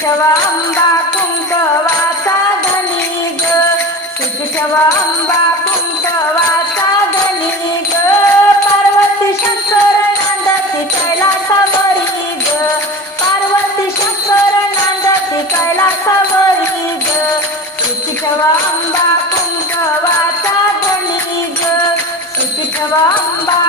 ठेवा आंबा कुंकवाचा धनी ग सुखी ठेवा आंबा कुंकवाचा धनी ग पार्वती शंकर नांदती कैलासावरी ग पार्वती शंकर नांदती कैलासावरी ग सुखी ठेवा आंबा कुंकवाचा धनी ग सुखी ठेवा आंबा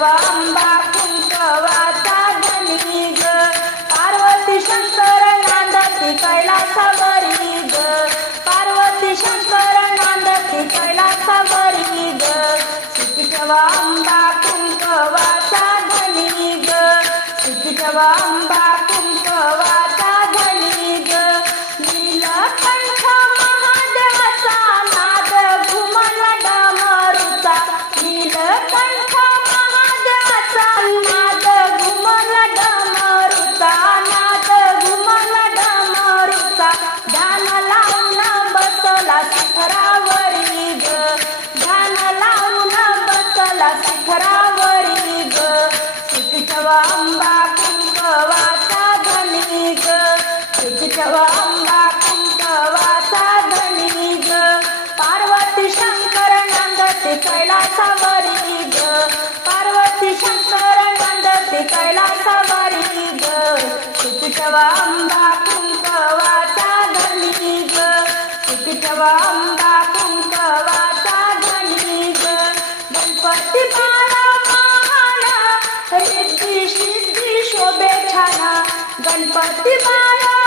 सुखीचवा आंबा कुंकवाचा धनी ग पार्वती शंकर नांदती कैलासावरी ग पार्वती शंकर नांदती कैलासावरी ग सुखीचवा आंबा कुंकवाचा धनी ग सुखीचवा आंबा अंबा कुंकवाचा धनी ग सुखीचवा आंबा कुंकवाचा धनी ग पार्वती शंकर नंदते कैलासावरी ग पार्वती शंकर नंदते कैलासावरी ग सुखीचवा अंबा कुंकवाचा धनी ग सुखीचवा 我的妈呀